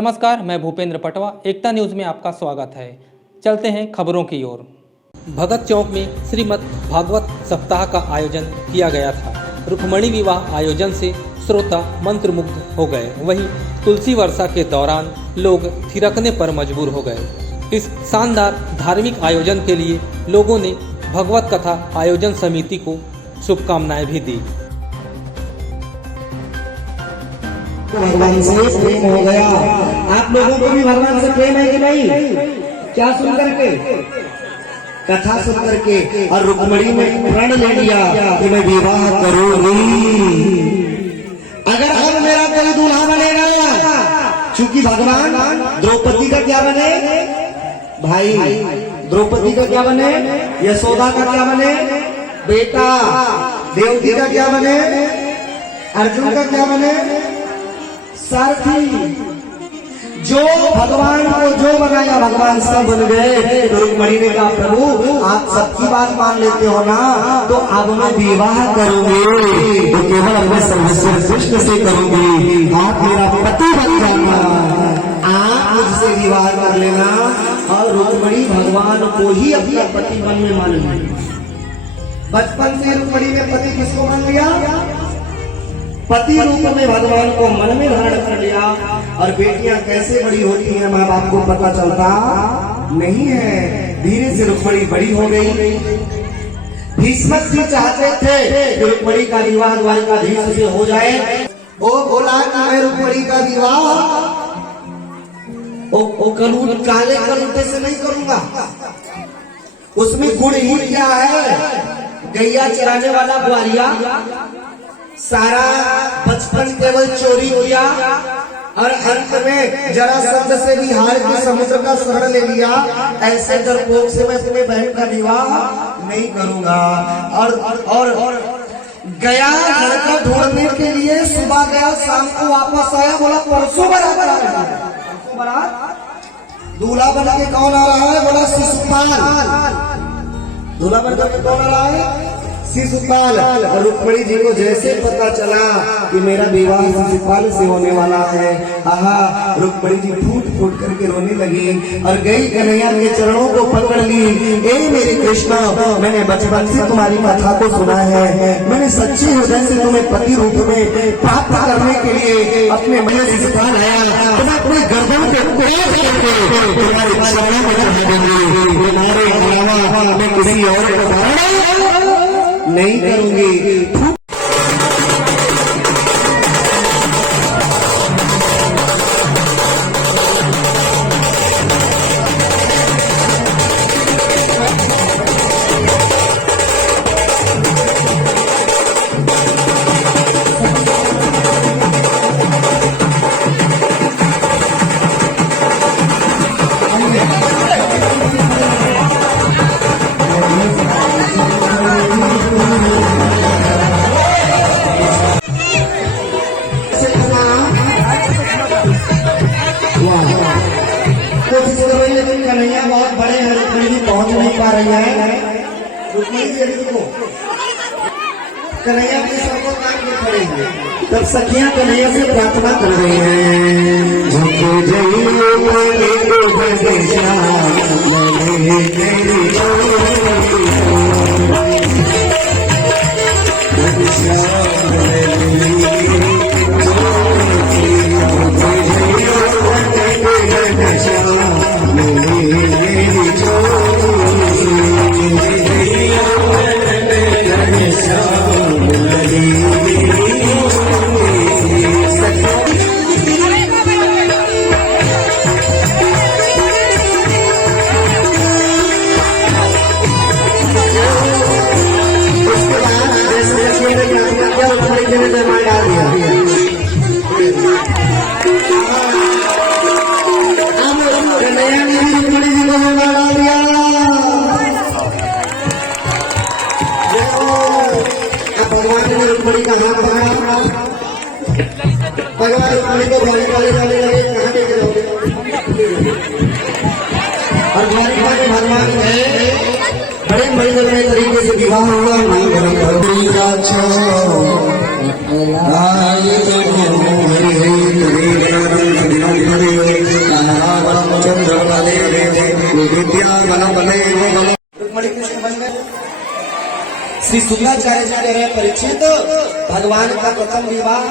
नमस्कार, मैं भूपेंद्र पटवा, एकता न्यूज़ में आपका स्वागत है। चलते हैं खबरों की ओर। भगत चौक में श्रीमद् भागवत सप्ताह का आयोजन किया गया था। रुक्मणी विवाह आयोजन से श्रोता मंत्रमुग्ध हो गए। वहीं तुलसी वर्षा के दौरान लोग थिरकने पर मजबूर हो गए। इस शानदार धार्मिक आयोजन के लिए लोगों ने भगवत कथा आयोजन समिति को शुभकामनाएं भी दी। भगवान से प्रेम हो गया। आप लोगों को भी भगवान से प्रेम है कि नहीं? क्या सुन करके? कथा सुन करके और रुक्मणी ने प्रण ले लिया कि मैं विवाह करूंगी। अगर अब मेरा कोई दूल्हा बनेगा, चूंकि भगवान द्रौपदी का क्या बने भाई, द्रौपदी का क्या बने, यशोदा का क्या बने बेटा, देवकी का क्या बने, अर्जुन का क्या बने सारथी। जो भगवान को जो बनाया भगवान सब बन गए। तो रुक्मणी ने कहा प्रभु आप सबकी बात मान लेते हो ना, तो अब मैं विवाह करूंगी तो केवल अपने सर्वस्व कृष्ण से करूंगी। आप मेरा पति बन जाना, आप मुझसे विवाह कर लेना। और रुक्मणी भगवान को ही अपना पति मन में मान ली। बचपन से रुक्मणी ने पति किसको मान लिया? पति रूप में भगवान को मन में धारण कर लिया। और बेटियां कैसे बड़ी होती हैं माँ बाप को पता चलता नहीं है। धीरे से रुक्मणी बड़ी हो गई। भीष्म जी चाहते थे कि रुक्मणी का विवाह द्वारिकाधीश से हो जाए। वो बोला कि मैं रुक्मणी का विवाह काले कलूटे से नहीं करूंगा। उसमें गुण ही क्या है? गैया चराने वाला ग्वालिया सारा बचपन केवल चोरी किया और अंत में जरासंध से भी हार के समुद्र का शरण ले लिया। ऐसे डरपोक से मैं अपने बहन का विवाह नहीं करूंगा। और गया लड़का ढूंढने के लिए, सुबह गया शाम को वापस आया, बोला परसों बारात दूल्हा बन के कौन आ रहा है? बोला शिशुपाल। दूल्हा बन के कौन आ रहा है? शिशुपाल। और रुक्मणी जी को जैसे पता चला कि मेरा विवाह शिशुपाल से होने वाला है, आहा, रुक्मणी जी फूट फूट करके रोने लगी और गई कन्हैया के चरणों को पकड़ ली। ए मेरे कृष्ण, मैंने बचपन से तुम्हारी कथा को सुना है। मैंने सच्चे हृदय से तुम्हें पति रूप में प्राप्त करने के लिए अपने मन से शिशुपाल आया। मैं अपने गर्दन पे तुम्हारे चरणों में चढ़ा दूंगी। तुम्हारे अलावा मैं किसी और को नहीं करूंगी। कन्हैया बहुत बड़े हैं, रुक्मणी जी पहुंच नहीं पा रही है। रुक्मणी जी को कन्हैया के सबको काम में खड़े हैं। तब सखियां कन्हैया से प्रार्थना कर रही हैं। भगवान ने रुक्मणी का हाथ पकड़ा। भगवान रुक्मणी को भाले कहाँ लेके जाओगे? और द्वारिका में भगवान है, बड़े बड़े तरीके से विवाह हुआ। विद्या बल बल रुक्मणी कृष्ण बन गए। श्री शुक्लाचार्य जी कह रहे हैं परीक्षित, भगवान का प्रथम विवाह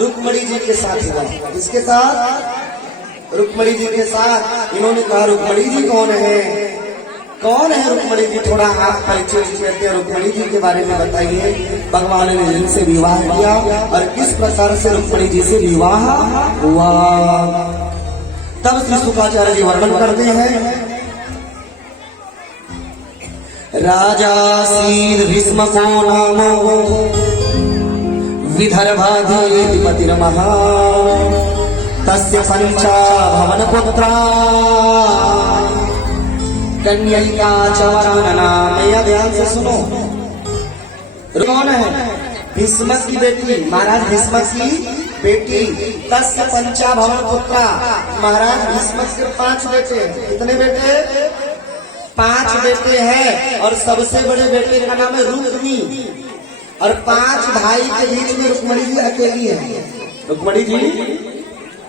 रुक्मणी जी के साथ हुआ। किसके साथ? रुक्मणी जी के साथ। इन्होंने कहा रुक्मणी जी कौन है? कौन है रुक्मणी जी? थोड़ा आप परीक्षित जी कहते हैं रुक्मणी जी के बारे में बताइए। भगवान ने जिनसे विवाह किया और किस प्रकार से रुक्मणी जी से विवाह हुआ। तब श्री शुक्लाचार्य जी वर्णन करते हैं, राजा सीद भीष्मको नामो विदर्भाधिपतिर्महा तस्य पंचा भवन पुत्रा कन्यका च वरानना। मैं ध्यान से सुनो, कौन है? भीष्म की बेटी, महाराज भीष्म की बेटी। तस्य पंचा भवन पुत्रा, महाराज भीष्म के 5 बेटे। कितने बेटे? 5 बेटे हैं और सबसे बड़े बेटे का नाम है रुक्मी। और 5 भाई के बीच में रुक्मणी जी अकेली है। रुक्मणी जी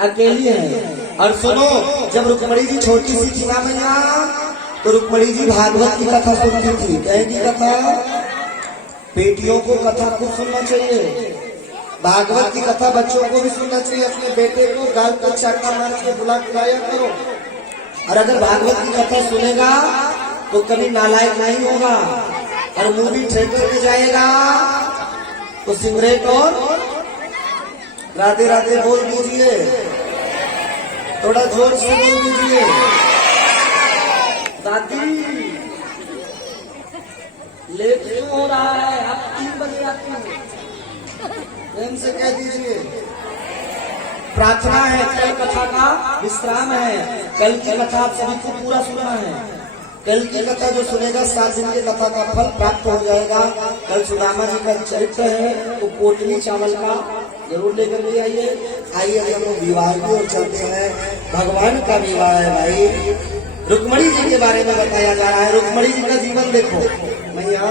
अकेली है। और सुनो, जब रुक्मणी जी छोटी सी थी ना मैया, तो रुक्मणी जी भागवत की कथा सुनती थी। कहेगी कथा, बेटियों को कथा खूब सुनना चाहिए। भागवत की कथा बच्चों को भी सुनना चाहिए। अपने बेटे को गाल का चाटा मार के बुलाया करो। और अगर भागवत की कथा सुनेगा तो कभी नालायक नहीं होगा। और मूवी थिएटर में जाएगा तो सिमरेट और राधे राधे बोल दीजिए, थोड़ा जोर से बोल दीजिए। दादी लेट क्यों हो रहा है? आप 3 बजे आती हैं, प्रेम से कह दीजिए। प्रार्थना है, कल कथा का विश्राम है। कल की कथा आप सभी को पूरा सुनना है। कल की कथा जो सुनेगा 7 दिन की कथा का फल प्राप्त हो जाएगा। कल सुदामा जी का चरित्र है, तो पोटली चावल का जरूर लेकर के आइए। आइए हम लोग विवाह की ओर चलते हैं। भगवान का विवाह है भाई। रुक्मणी जी के बारे में बताया जा रहा है। रुक्मणी जी का जीवन देखो मैया।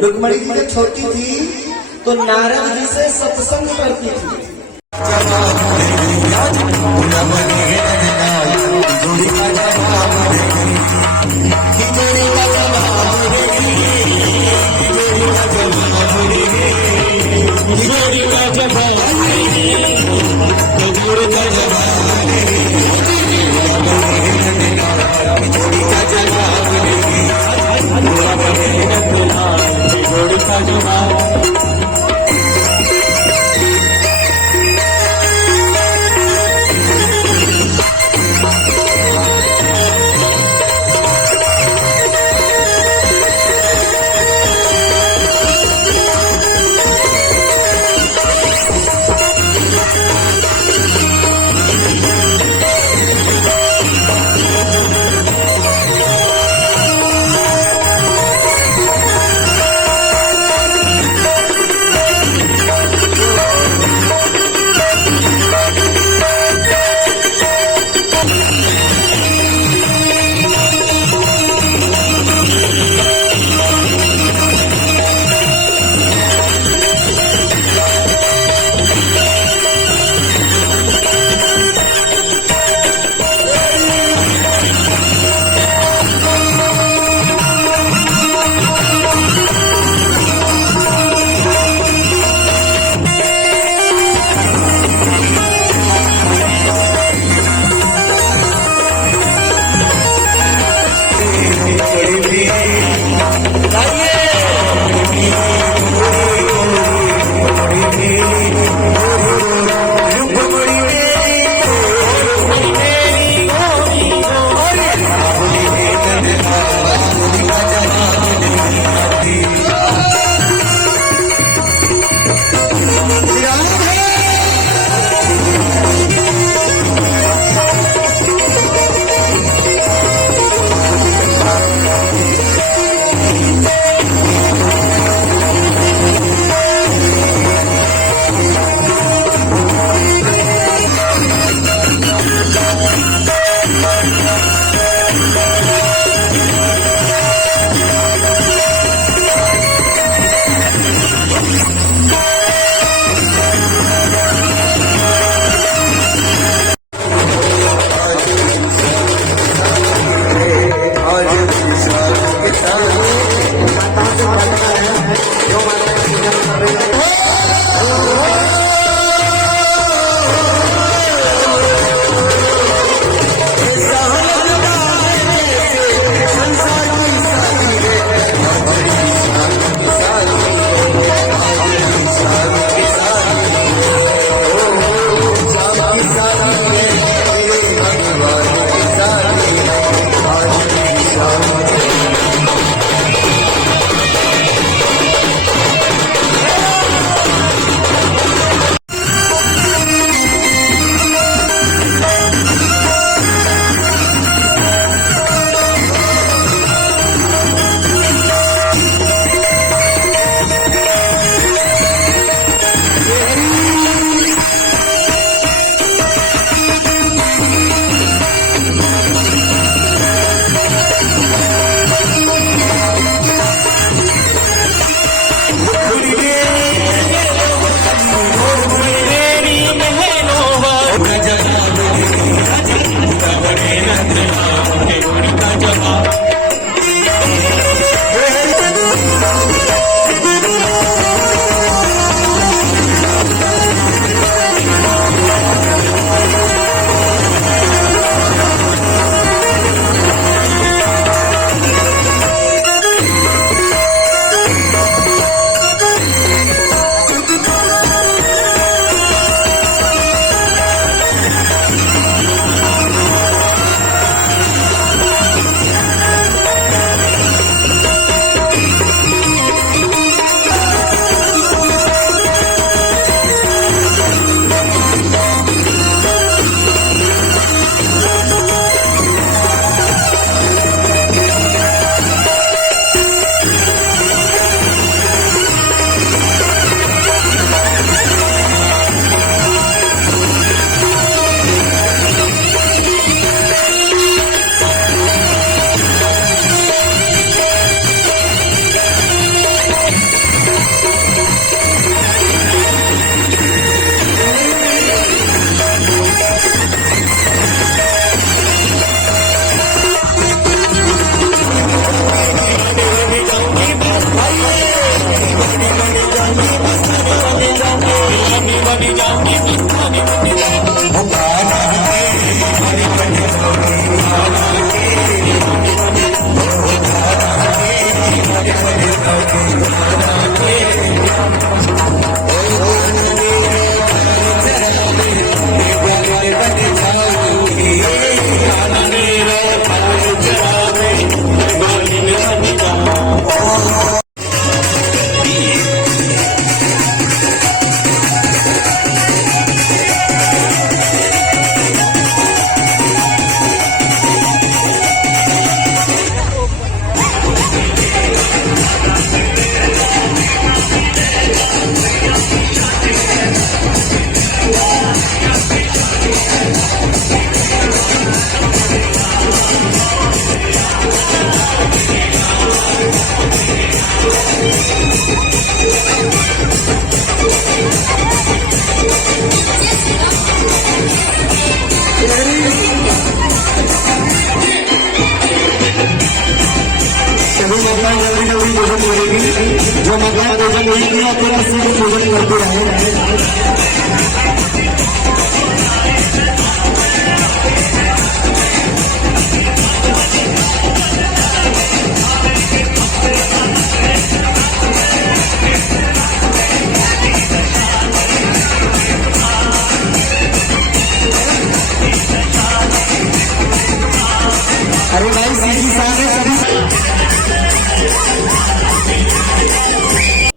रुक्मणी जी जब छोटी थी तो नारद जी से सत्संग करती थी।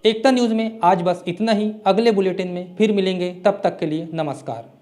एकता न्यूज़ में आज बस इतना ही। अगले बुलेटिन में फिर मिलेंगे, तब तक के लिए नमस्कार।